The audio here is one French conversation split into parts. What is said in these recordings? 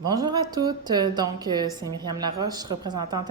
Bonjour à toutes. C'est Myriam Laroche, représentante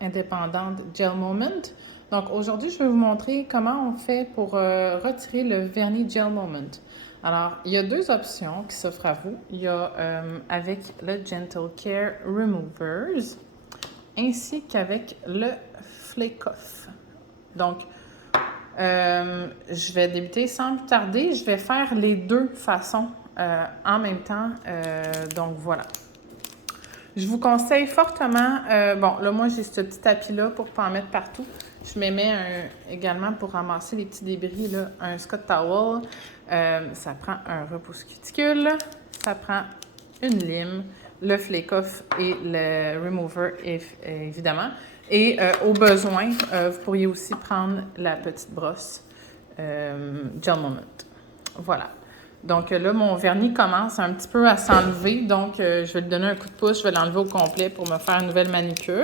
indépendante Gel Moment. Donc, aujourd'hui, je vais vous montrer comment on fait pour retirer le vernis Gel Moment. Alors, il y a deux options qui s'offrent à vous. Il y a avec le Gentle Care Removers ainsi qu'avec le Flake Off. Donc, je vais débuter sans plus tarder. Je vais faire les deux façons en même temps. Donc, voilà. Je vous conseille fortement, bon, là, moi, j'ai ce petit tapis-là pour ne pas en mettre partout. Je me mets également pour ramasser les petits débris, là, un Scott Towel. Ça prend un repousse-cuticule, ça prend une lime, le flake-off et le remover, évidemment. Et au besoin, vous pourriez aussi prendre la petite brosse Gel Moment. Voilà. Donc là, mon vernis commence un petit peu à s'enlever. Donc, je vais lui donner un coup de pouce. Je vais l'enlever au complet pour me faire une nouvelle manucure.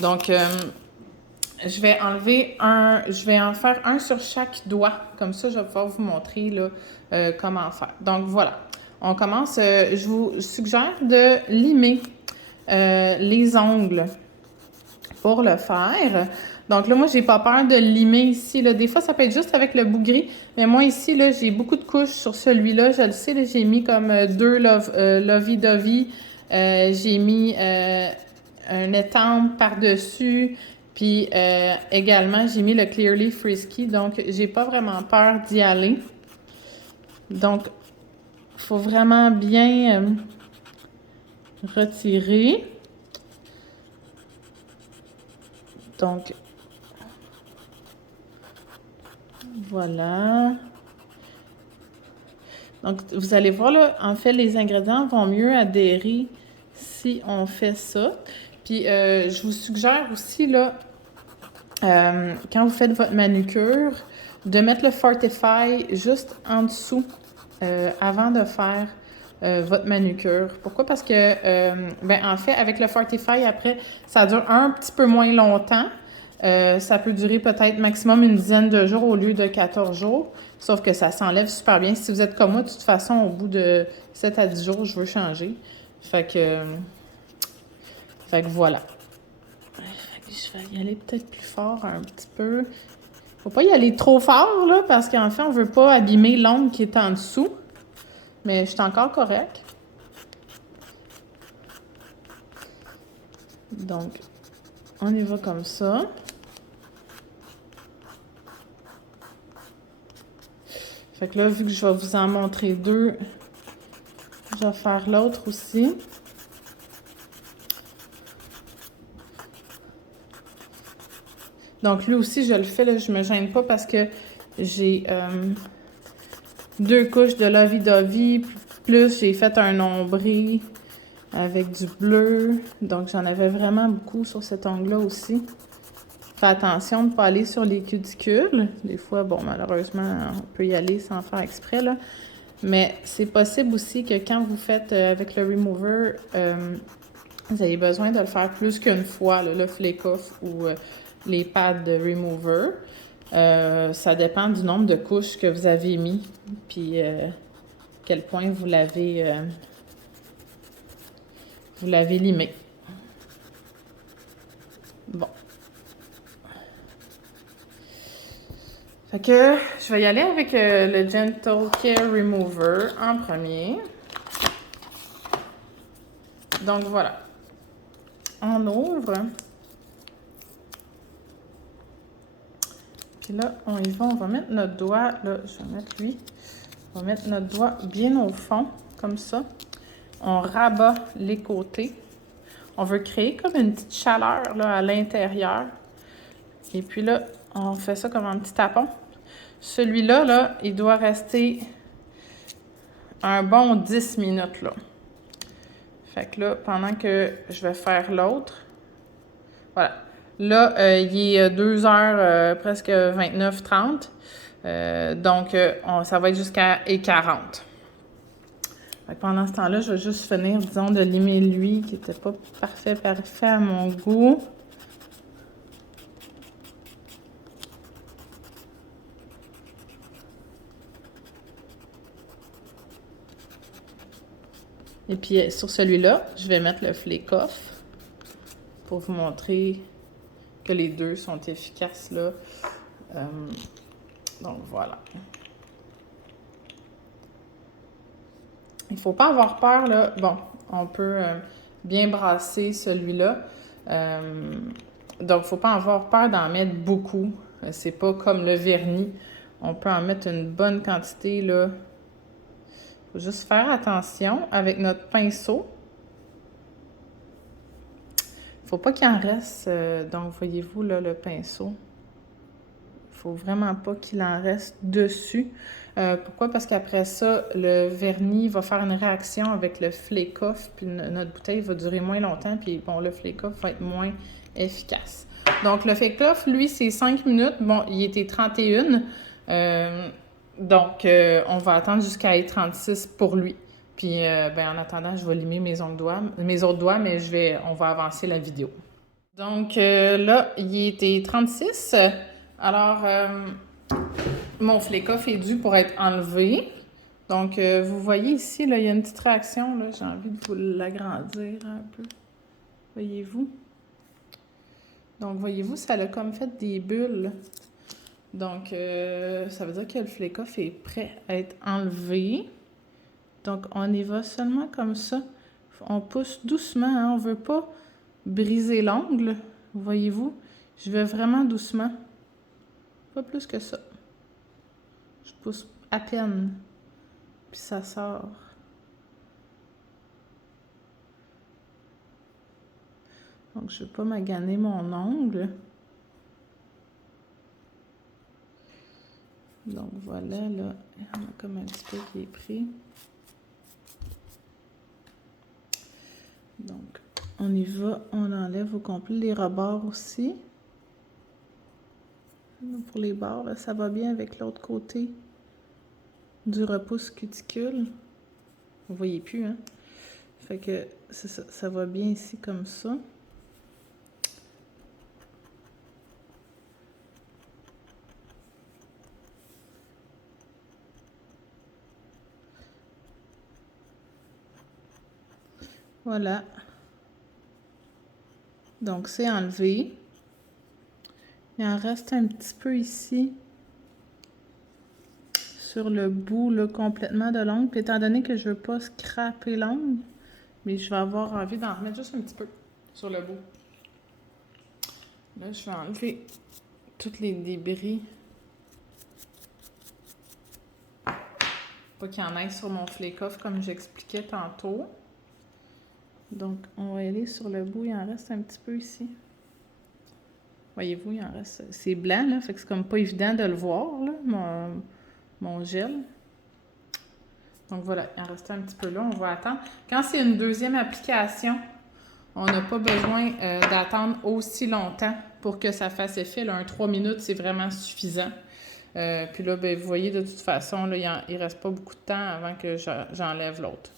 Donc, je vais en faire un sur chaque doigt. Comme ça, je vais pouvoir vous montrer là, comment faire. Donc, voilà. On commence. Je vous suggère de limer les ongles pour le faire. Donc là, moi, j'ai pas peur de limer ici. Là. Des fois, ça peut être juste avec le bout gris. Mais moi, ici, là, j'ai beaucoup de couches sur celui-là. Je le sais, là, j'ai mis comme deux lovey-dovey. J'ai mis un étampe par-dessus. Puis également, j'ai mis le Clearly Frisky. Donc, j'ai pas vraiment peur d'y aller. Donc, il faut vraiment bien retirer. Donc, voilà. Donc, vous allez voir, là, en fait, les ingrédients vont mieux adhérer si on fait ça. Puis, je vous suggère aussi, là, quand vous faites votre manucure, de mettre le Fortify juste en dessous avant de faire votre manucure. Pourquoi? Parce que, en fait, avec le Fortify, après, ça dure un petit peu moins longtemps. Ça peut durer peut-être maximum une dizaine de jours au lieu de 14 jours. Sauf que ça s'enlève super bien. Si vous êtes comme moi, de toute façon, au bout de 7 à 10 jours, je veux changer. Fait que, fait que voilà. Je vais y aller peut-être plus fort un petit peu. Faut pas y aller trop fort, là, parce qu'en fait, on veut pas abîmer l'ongle qui est en dessous. Mais je suis encore correct. Donc, on y va comme ça. Fait que là, vu que je vais vous en montrer deux, je vais faire l'autre aussi. Donc, lui aussi, je le fais, là, je me gêne pas parce que j'ai deux couches de lovey-dovey, plus j'ai fait un ombré avec du bleu. Donc, j'en avais vraiment beaucoup sur cet ongle-là aussi. Fais attention de ne pas aller sur les cuticules. Des fois, bon, malheureusement, on peut y aller sans faire exprès, là. Mais c'est possible aussi que quand vous faites avec le remover, vous avez besoin de le faire plus qu'une fois, là, le flake-off ou les pads de remover. Ça dépend du nombre de couches que vous avez mis, puis quel point vous l'avez limé. Bon. Fait que je vais y aller avec le Gentle Care Remover en premier. Donc voilà. On ouvre. Puis là, on y va. On va mettre notre doigt. Là, je vais mettre lui. On va mettre notre doigt bien au fond, comme ça. On rabat les côtés. On veut créer comme une petite chaleur là, à l'intérieur. Et puis là, on fait ça comme un petit tapon. Celui-là, là, il doit rester un bon 10 minutes, là. Fait que là, pendant que je vais faire l'autre, voilà. Là, il est 2 heures, presque 29-30. Donc, ça va être jusqu'à 40. Fait que pendant ce temps-là, je vais juste finir, disons, de limer lui, qui n'était pas parfait à mon goût. Et puis, sur celui-là, je vais mettre le Flake Off pour vous montrer que les deux sont efficaces, là. Donc, voilà. Il ne faut pas avoir peur, là. Bon, on peut bien brasser celui-là. Donc, il ne faut pas avoir peur d'en mettre beaucoup. C'est pas comme le vernis. On peut en mettre une bonne quantité, là. Il faut juste faire attention avec notre pinceau. Il ne faut pas qu'il en reste. Donc, voyez-vous, là, le pinceau. Il ne faut vraiment pas qu'il en reste dessus. Pourquoi? Parce qu'après ça, le vernis va faire une réaction avec le Flake Off, puis notre bouteille va durer moins longtemps, puis bon, le Flake Off va être moins efficace. Donc, le Flake Off, lui, c'est 5 minutes. Bon, il était 31. Donc, on va attendre jusqu'à être 36 pour lui. Puis, en attendant, je vais limer mes autres doigts, mais on va avancer la vidéo. Donc, là, il était 36. Alors, mon Flake Off est dû pour être enlevé. Donc, vous voyez ici, là, il y a une petite réaction. Là, j'ai envie de vous l'agrandir un peu. Voyez-vous? Donc, voyez-vous, ça a comme fait des bulles. Donc, ça veut dire que le Flake Off est prêt à être enlevé. Donc, on y va seulement comme ça. On pousse doucement, hein? On ne veut pas briser l'ongle. Voyez-vous? Je vais vraiment doucement. Pas plus que ça. Je pousse à peine. Puis ça sort. Donc, je ne vais pas maganer mon ongle. Donc, voilà, là, on a comme un petit peu qui est pris. Donc, on y va, on enlève au complet les rebords aussi. Pour les bords, là, ça va bien avec l'autre côté du repousse cuticule. Vous voyez plus, hein? Fait que ça va bien ici comme ça. Voilà. Donc, c'est enlevé. Il en reste un petit peu ici. Sur le bout, là, complètement de l'ongle. Puis, étant donné que je ne veux pas scraper l'ongle, mais je vais avoir envie d'en remettre juste un petit peu sur le bout. Là, je vais enlever tous les débris. Pas qu'il y en ait sur mon Flake Off comme j'expliquais tantôt. Donc, on va aller sur le bout. Il en reste un petit peu ici. Voyez-vous, il en reste... C'est blanc, là. Fait que c'est comme pas évident de le voir, là, mon gel. Donc, voilà. Il en reste un petit peu là. On va attendre. Quand c'est une deuxième application, on n'a pas besoin d'attendre aussi longtemps pour que ça fasse effet. Là, 3 minutes, c'est vraiment suffisant. Puis là, ben, vous voyez, de toute façon, là, il ne reste pas beaucoup de temps avant que j'enlève l'autre.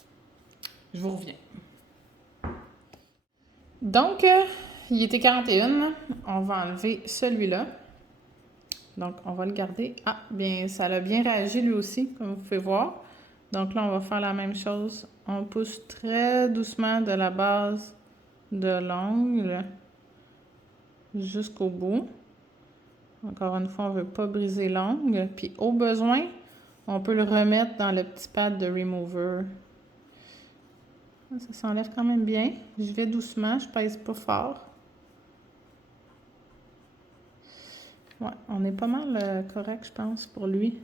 Je vous reviens. Donc, il était 41. On va enlever celui-là. Donc, on va le garder. Ah, bien, ça a bien réagi lui aussi, comme vous pouvez voir. Donc là, on va faire la même chose. On pousse très doucement de la base de l'ongle jusqu'au bout. Encore une fois, on ne veut pas briser l'ongle. Puis, au besoin, on peut le remettre dans le petit pad de remover. Ça s'enlève quand même bien. Je vais doucement, je pèse pas fort. Ouais, on est pas mal correct, je pense, pour lui.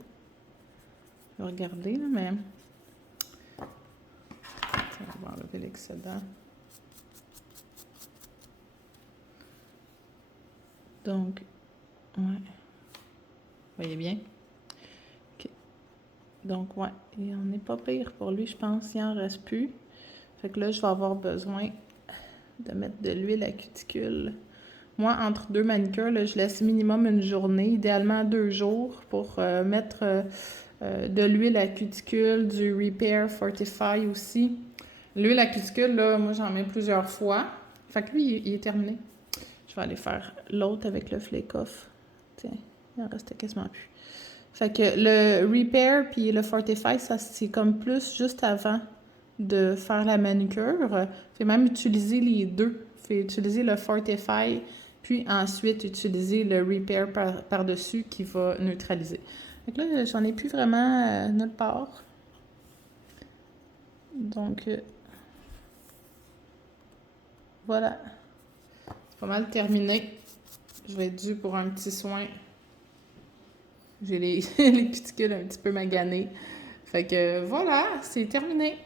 Je vais regarder, là, mais... Tiens, on va enlever l'excédent. Donc, ouais. Vous voyez bien? OK. Donc, ouais, et on n'est pas pire pour lui, je pense. Il n'en reste plus. Fait que là, je vais avoir besoin de mettre de l'huile à cuticule. Moi, entre 2 manicures, là, je laisse minimum une journée, idéalement 2 jours, pour mettre de l'huile à cuticule, du Repair Fortify aussi. L'huile à cuticule, là, moi, j'en mets plusieurs fois. Fait que lui, il est terminé. Je vais aller faire l'autre avec le Flake Off. Tiens, il en reste quasiment plus. Fait que le Repair puis le Fortify, ça c'est comme plus juste avant de faire la manucure. Fait même utiliser les deux. Fait utiliser le Fortify, puis ensuite utiliser le Repair par-dessus qui va neutraliser. Donc là, j'en ai plus vraiment nulle part. Donc, voilà. C'est pas mal terminé. Je vais être due pour un petit soin. J'ai les, les cuticules un petit peu maganées. Fait que voilà, c'est terminé.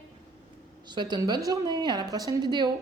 Je vous souhaite une bonne journée. À la prochaine vidéo.